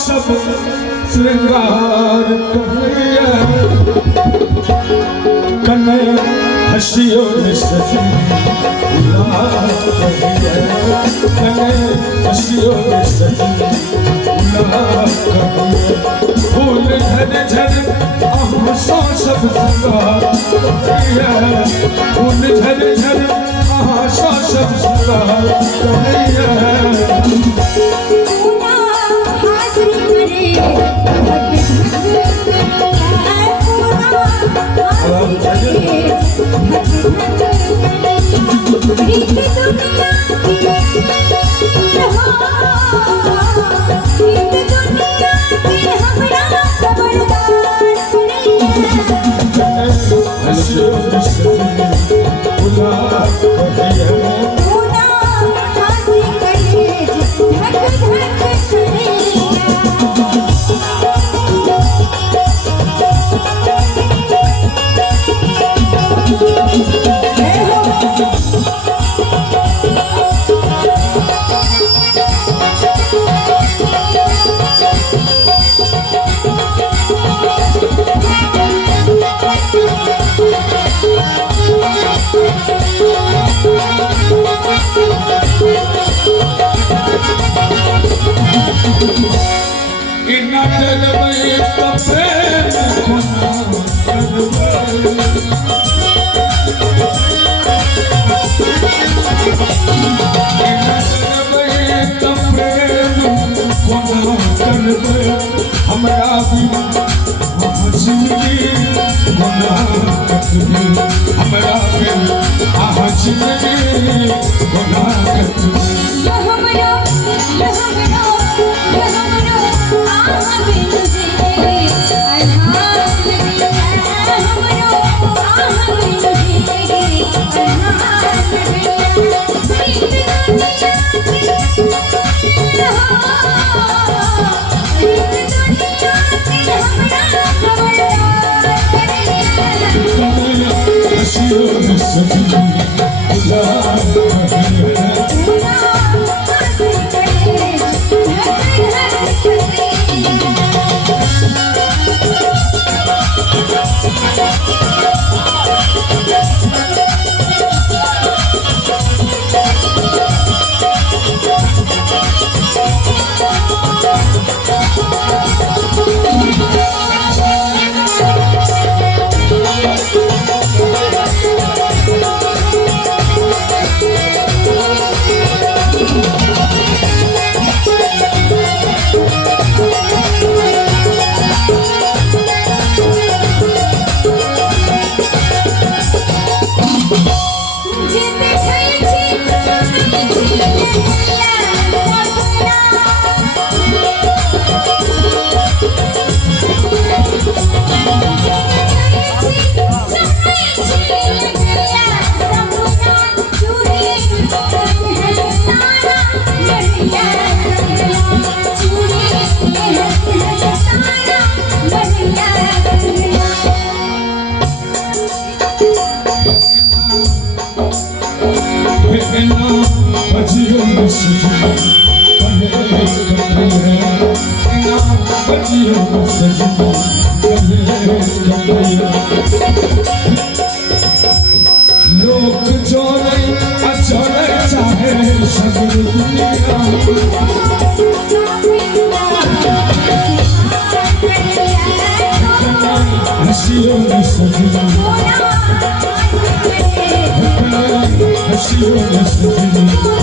सब श्रृंगार करिए कने हसियो सजी उलार करिए कने हसियो सजी उलार करिए फूल झर झर आहों सब श्रृंगार करिए फूल झर झर आहों सब श्रृंगार करिए हमरा भी जिंदगी गुनाह कतनी हमरा भी जिंदगी गुनाह कतनी लोग चोरे अचोरे चाहे सगरी दुनिया हसियो सजना हसियो सजना